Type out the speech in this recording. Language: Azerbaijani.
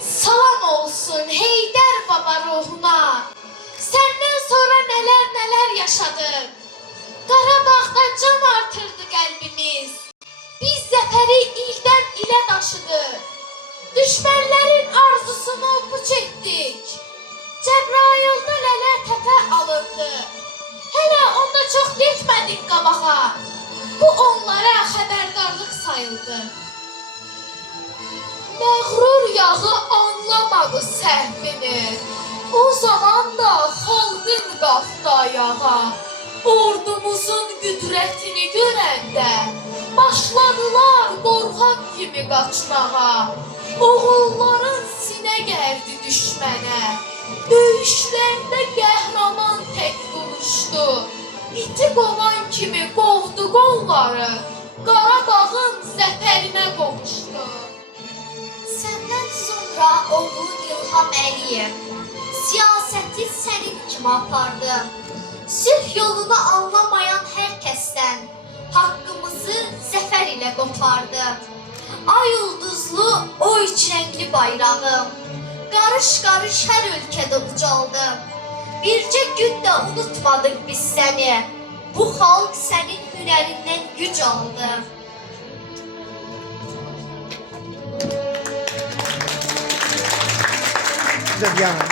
Salam olsun Heydər baba ruhuna. Səndən sonra nələr nələr yaşadıq. Qarabağda can artırdı qəlbimiz. Biz zəfəri ildən ilə daşıdıq. Düşmənlərin arzusunu puç etdik. Cəbrayılda lələr təpə alındı. Hələ onda çox getmədik qabağa. Bu onlara xəbərdarlıq sayıldı. Məğrur yağı anlamadı səhvini. O zaman da xalqın qalxdı ayağa. Ordumuzun qüdrətini görəndə başladılar qorxaq kimi qaçmağa. Oğulların sinə gərdi düşmənə. Döyüşlərdə qəhrəman tək vuruşdu. İti qovan kimi qovdu qolları. Qarabağın zəfərinə qovuşdu. Səndən sonra oğlun İlham Əliyev siyasəti sənin kimi apardı. Sülh yolunu anlamayan hər kəsdən haqqımızı zəfər ilə qopardı. Ay ulduzlu, o üç rəngli bayrağım qarış-qarış hər ölkədə ucaldı. Bircə gün də unutmadıq biz səni. Bu xalq sənin hünərindən güc aldı. Diana.